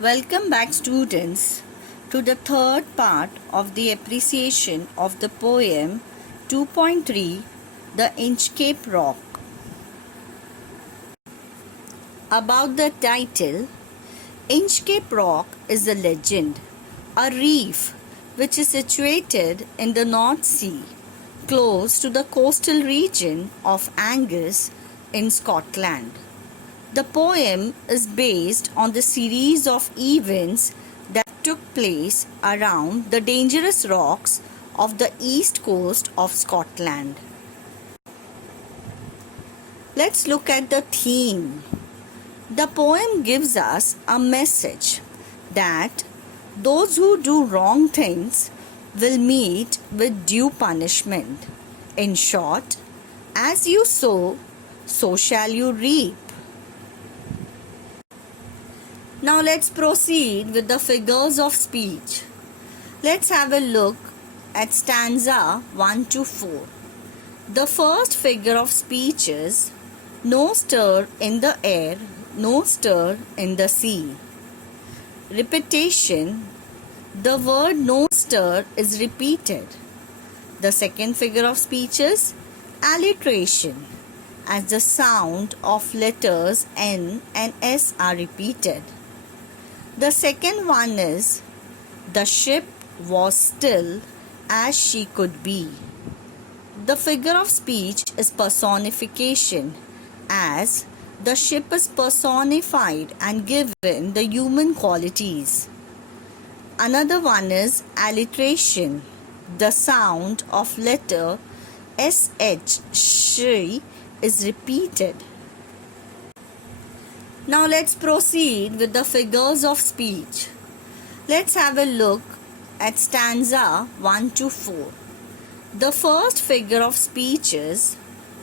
Welcome back, students, to the third part of the appreciation of the poem 2.3 The Inchcape Rock. About the title, Inchcape Rock is a legend, a reef which is situated in the North Sea, close to the coastal region of Angus in Scotland. The poem is based on the series of events that took place around the dangerous rocks of the east coast of Scotland. Let's look at the theme. The poem gives us a message that those who do wrong things will meet with due punishment. In short, as you sow, so shall you reap. Now let's proceed with the figures of speech. Let's have a look at stanza 1 to 4. The first figure of speech is no stir in the air, no stir in the sea. Repetition. The word no stir is repeated. The second figure of speech is alliteration, as the sound of letters N and S are repeated. The second one is the ship was still as she could be. The figure of speech is personification, as the ship is personified and given the human qualities. Another one is alliteration. The sound of letter SH, she, is repeated. Now let's proceed with the figures of speech. Let's have a look at stanza 1 to 4. The first figure of speech is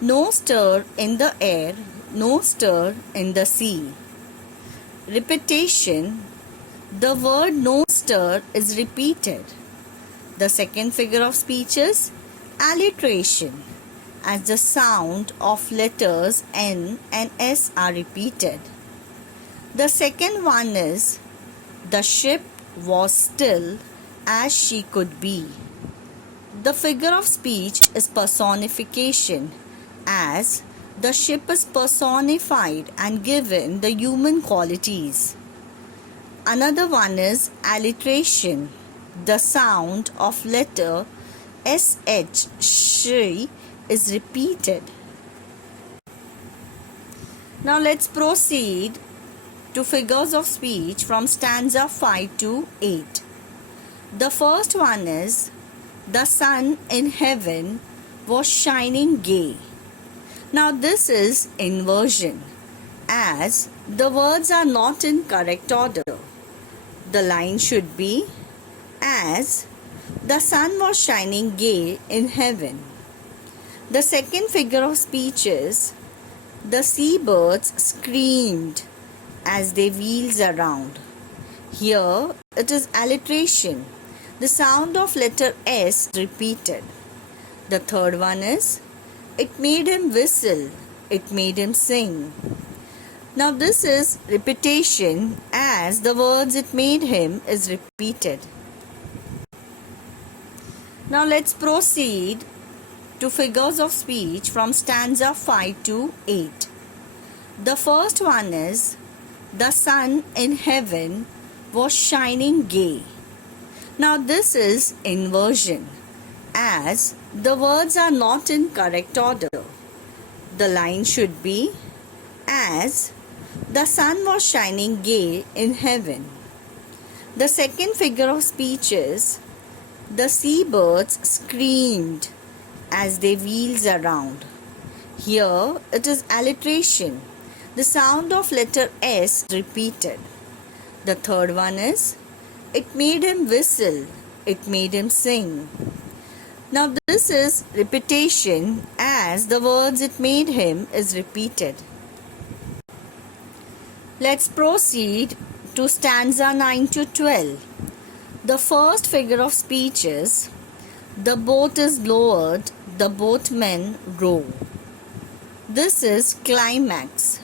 no stir in the air, no stir in the sea. Repetition. The word no stir is repeated. The second figure of speech is alliteration, as the sound of letters N and S are repeated. The second one is the ship was still as she could be. The figure of speech is personification, as the ship is personified and given the human qualities. Another one is alliteration. The sound of letter SH, she, is repeated. Now let's proceed to figures of speech from stanza 5 to 8. The first one is the sun in heaven was shining gay. Now this is inversion, as the words are not in correct order. The line should be as the sun was shining gay in heaven. The second figure of speech is the seabirds screamed as they wheels around. Here it is alliteration. The sound of letter S repeated. The third one is it made him whistle, it made him sing. Now this is repetition, as the words it made him is repeated. Now let's proceed to figures of speech from stanza 5 to 8. The first one is the sun in heaven was shining gay. Now this is inversion, as the words are not in correct order. The line should be as the sun was shining gay in heaven. The second figure of speech is the seabirds screamed as they wheels around. Here it is alliteration. The sound of letter S repeated. The third one is it made him whistle, it made him sing. Now this is repetition, as the words it made him is repeated. Let's proceed to stanza 9 to 12. The first figure of speech is the boat is lowered, the boatmen row. This is climax.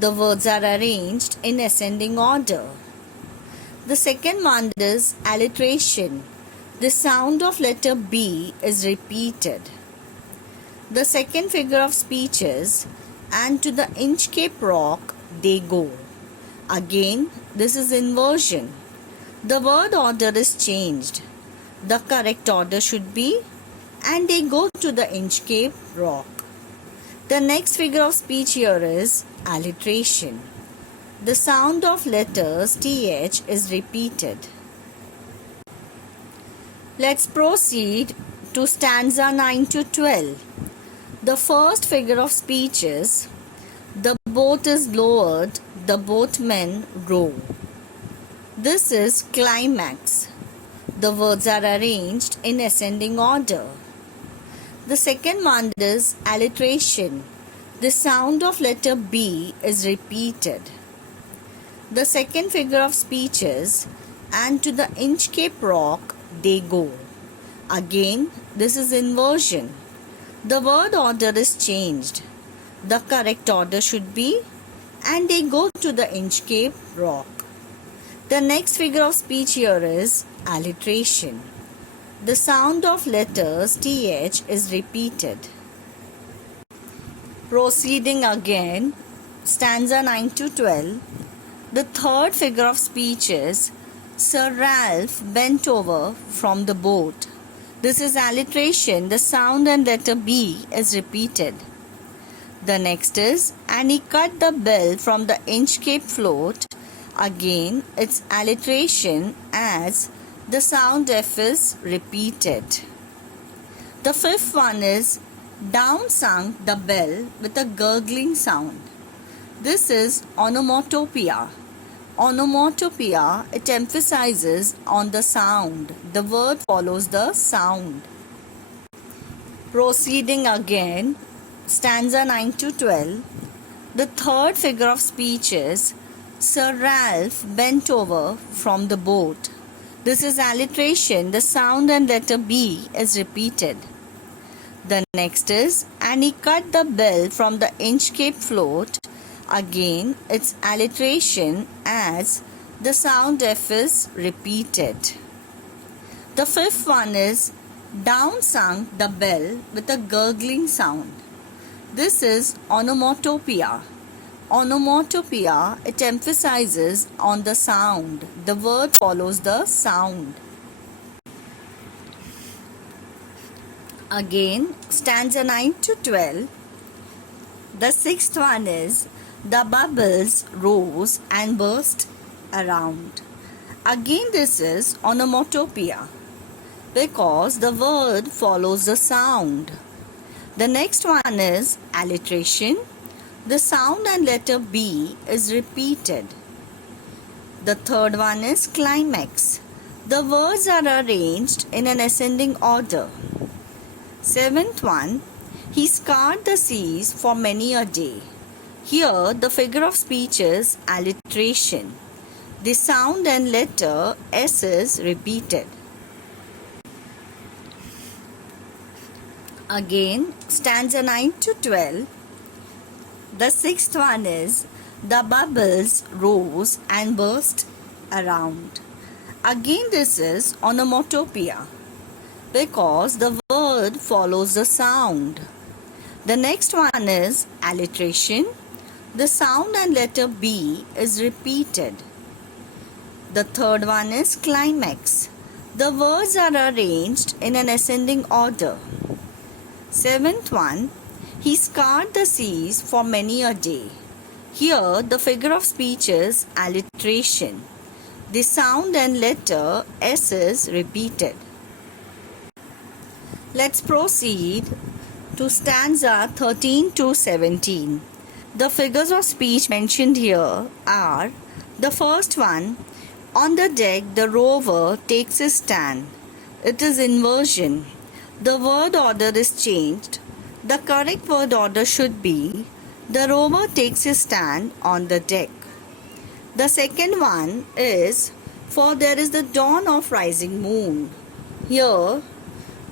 The words are arranged in ascending order. The second one is alliteration. The sound of letter B is repeated. The second figure of speech is, and to the Inchcape Rock they go. Again, this is inversion. The word order is changed. The correct order should be, and they go to the Inchcape Rock. The next figure of speech here is alliteration. The sound of letters TH is repeated. Let's proceed to stanza 9 to 12. The first figure of speech is, the boat is lowered, the boatmen row. This is climax. The words are arranged in ascending order. The second one is alliteration. The sound of letter B is repeated. The second figure of speech is, and to the Inchcape Rock they go. Again, this is inversion. The word order is changed. The correct order should be, and they go to the Inchcape Rock. The next figure of speech here is alliteration. The sound of letters TH is repeated. Proceeding again, stanza 9 to 12. The third figure of speech is, Sir Ralph bent over from the boat. This is alliteration. The sound and letter B is repeated. The next is, and he cut the bell from the Inchcape float. Again, it's alliteration as the sound F is repeated. The fifth one is, down sunk the bell with a gurgling sound. This is onomatopoeia. Onomatopoeia, it emphasizes on the sound. The word follows the sound. Proceeding again, stanza 9 to 12. The third figure of speech is, Sir Ralph bent over from the boat. This is alliteration. The sound and letter B is repeated. The next is, and he cut the bell from the Inchcape float. Again, it's alliteration as the sound F is repeated. The fifth one is, down sunk the bell with a gurgling sound. This is onomatopoeia. Onomatopoeia, it emphasizes on the sound. The word follows the sound. Again, stanza 9 to 12. The sixth one is, the bubbles rose and burst around. Again, this is onomatopoeia because the word follows the sound. The next one is alliteration. The sound and letter B is repeated. The third one is climax. The words are arranged in an ascending order. Seventh one, he scarred the seas for many a day. Here, the figure of speech is alliteration. The sound and letter S is repeated. Again, stanza 9 to 12. The sixth one is, the bubbles rose and burst around. Again, this is onomatopoeia because the word follows the sound. The next one is alliteration. The sound and letter B is repeated. The third one is climax. The words are arranged in an ascending order. Seventh one, he scarred the seas for many a day. Here, the figure of speech is alliteration. The sound and letter S is repeated. Let's proceed to stanza 13 to 17. The figures of speech mentioned here are, the first one, on the deck the rover takes his stand. It is inversion. The word order is changed. The correct word order should be, the rover takes his stand on the deck. The second one is, for there is the dawn of rising moon. Here,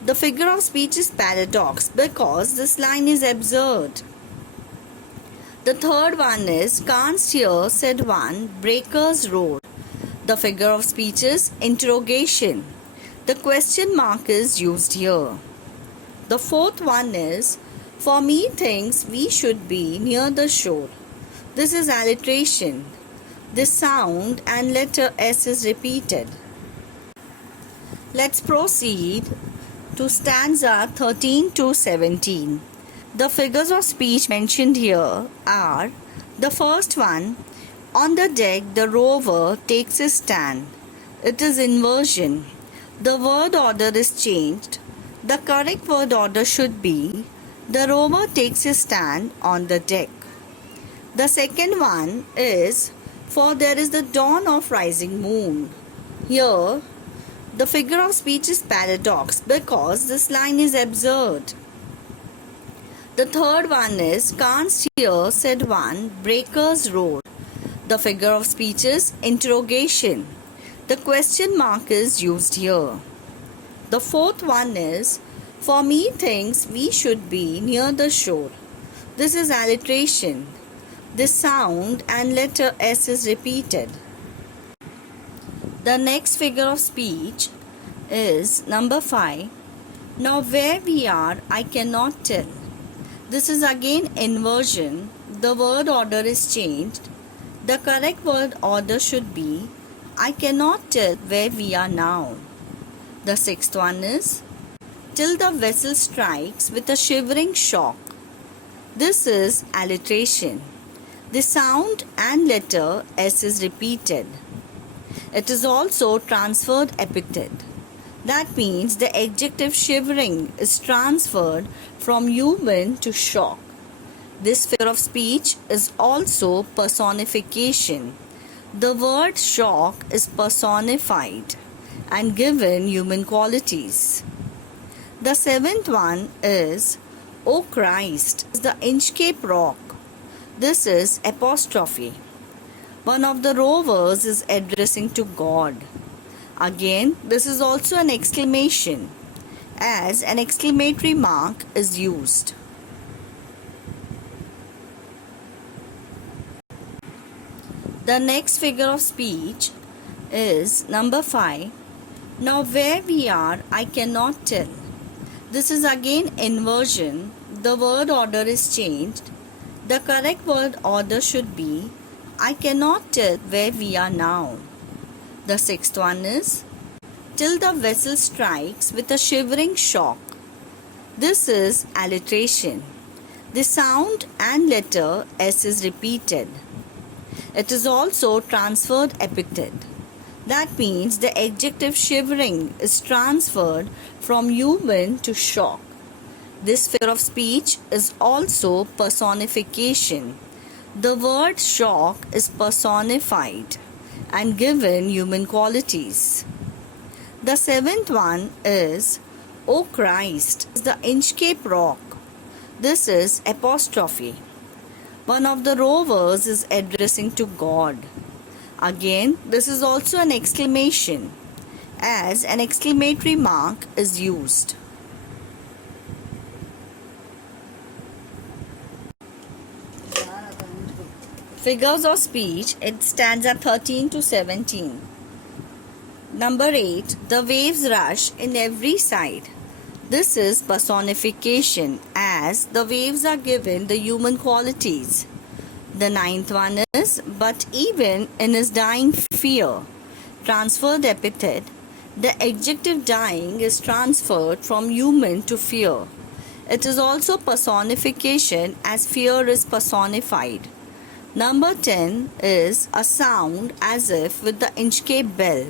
the figure of speech is paradox because this line is absurd. The third one is, can't steer, said one, breakers roar. The figure of speech is interrogation. The question mark is used here. The fourth one is, for me thinks we should be near the shore. This is alliteration. This sound and letter S is repeated. Let's proceed to stanza 13 to 17. The figures of speech mentioned here are, the first one, on the deck the rover takes his stand. It is inversion. The word order is changed. The correct word order should be, the rover takes his stand on the deck. The second one is, for there is the dawn of rising moon. Here, the figure of speech is paradox because this line is absurd. The third one is, can't steer, said one, breakers roar. The figure of speech is interrogation. The question mark is used here. The fourth one is, for me thinks we should be near the shore. This is alliteration. This sound and letter S is repeated. The next figure of speech is number 5. Now where we are, I cannot tell. This is again inversion. The word order is changed. The correct word order should be, I cannot tell where we are now. The sixth one is, till the vessel strikes with a shivering shock. This is alliteration. The sound and letter S is repeated. It is also transferred epithet. That means the adjective shivering is transferred from human to shock. This figure of speech is also personification. The word shock is personified and given human qualities. The seventh one is, O Christ, the Inchcape Rock. This is apostrophe. One of the rovers is addressing to God. Again, this is also an exclamation, as an exclamatory mark is used. The next figure of speech is number 5. Now where we are, I cannot tell. This is again inversion. The word order is changed. The correct word order should be, I cannot tell where we are now. The sixth one is, till the vessel strikes with a shivering shock. This is alliteration. The sound and letter S is repeated. It is also transferred epithet. That means the adjective shivering is transferred from human to shock. This figure of speech is also personification. The word shock is personified and given human qualities. The seventh one is, O Christ, the Inchcape Rock. This is apostrophe. One of the rovers is addressing to God. Again, this is also an exclamation, as an exclamatory mark is used. Figures of speech, it stands at 13 to 17. Number 8, the waves rush in every side. This is personification, as the waves are given the human qualities. The ninth one is, but even in his dying fear. Transferred epithet. The adjective dying is transferred from human to fear. It is also personification, as fear is personified. Number 10 is a sound as if with the Inchcape bell.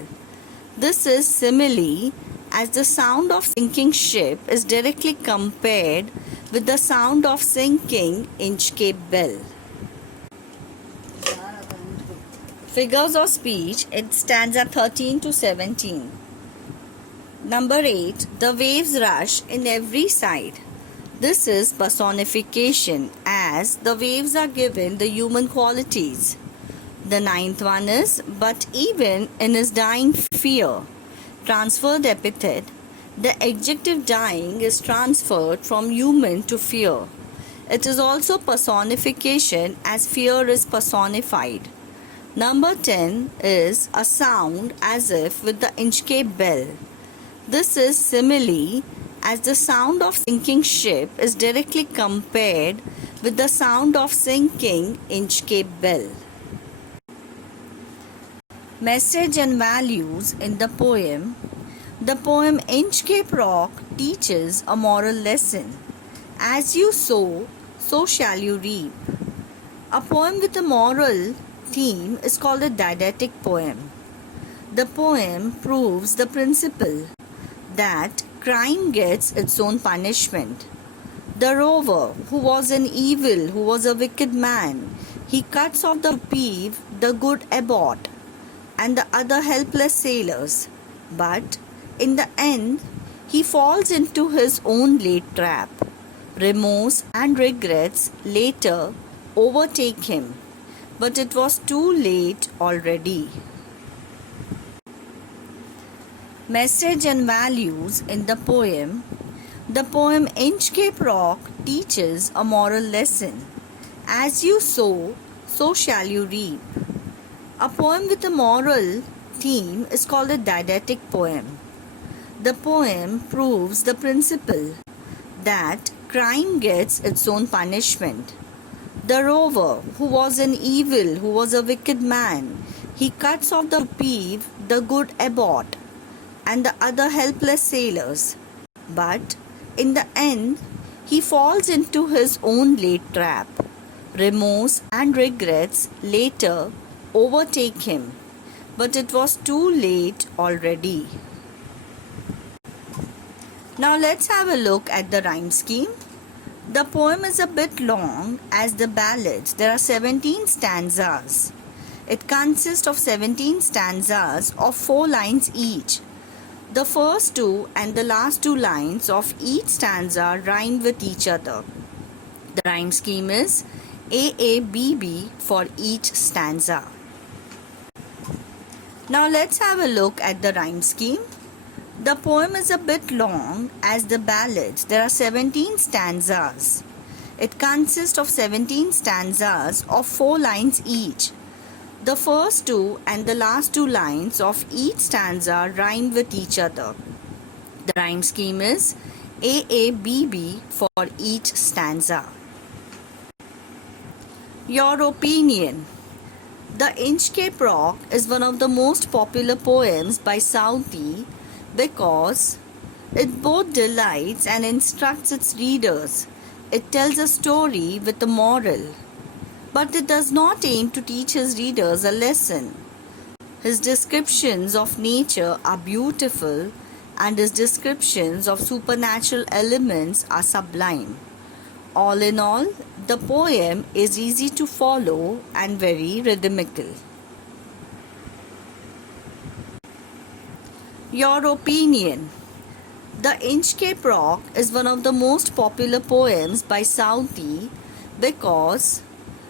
This is simile, as the sound of sinking ship is directly compared with the sound of sinking Inchcape bell. Figures of speech, it stands at 13 to 17. Number 8, the waves rush in every side. This is personification, as the waves are given the human qualities. The ninth one is, but even in his dying fear. Transferred epithet. The adjective dying is transferred from human to fear. It is also personification, as fear is personified. Number 10 is a sound as if with the Inchcape bell. This is simile, as the sound of sinking ship is directly compared with the sound of sinking Inchcape bell. Message and values in the poem. The poem Inchcape Rock teaches a moral lesson. As you sow, so shall you reap. A poem with a moral theme is called a didactic poem. The poem proves the principle that crime gets its own punishment. The rover, who was an evil, who was a wicked man, he cuts off the peeve, the good abbot, and the other helpless sailors. But in the end, he falls into his own late trap. Remorse and regrets later overtake him, but it was too late already. Message and values in the poem. The poem Inchcape Rock teaches a moral lesson. As you sow, so shall you reap. A poem with a moral theme is called a didactic poem. The poem proves the principle that crime gets its own punishment. The rover, who was an evil, who was a wicked man, he cuts off the peeve, the good abbot, and the other helpless sailors. But in the end, he falls into his own late trap. Remorse and regrets later overtake him, but it was too late already. Now let's have a look at the rhyme scheme. The poem is a bit long as the ballads. There are 17 stanzas. It consists of 17 stanzas of 4 lines each. The first 2 and the last 2 lines of each stanza rhyme with each other. The rhyme scheme is AABB for each stanza. Now let's have a look at the rhyme scheme. The poem is a bit long as the ballads. There are 17 stanzas. It consists of 17 stanzas of 4 lines each. The first 2 and the last 2 lines of each stanza rhyme with each other. The rhyme scheme is AABB for each stanza. Your opinion. The Inchcape Rock is one of the most popular poems by Southey because it both delights and instructs its readers. It tells a story with a moral, but it does not aim to teach his readers a lesson. His descriptions of nature are beautiful, and his descriptions of supernatural elements are sublime. All in all, the poem is easy to follow and very rhythmical. Your opinion. The Inchcape Rock is one of the most popular poems by Southey because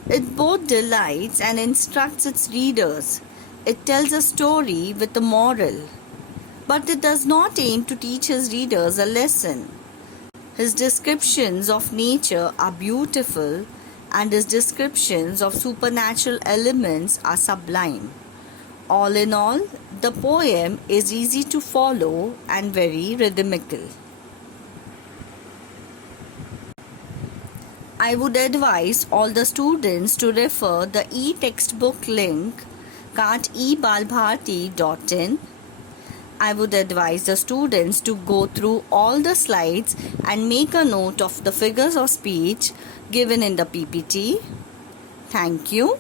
it both delights and instructs its readers. It tells a story with a moral, but it does not aim to teach his readers a lesson. His descriptions of nature are beautiful, and his descriptions of supernatural elements are sublime. All in all, the poem is easy to follow and very rhythmical. I would advise all the students to refer the e-textbook link katebalbharti.in. I would advise the students to go through all the slides and make a note of the figures of speech given in the PPT. Thank you.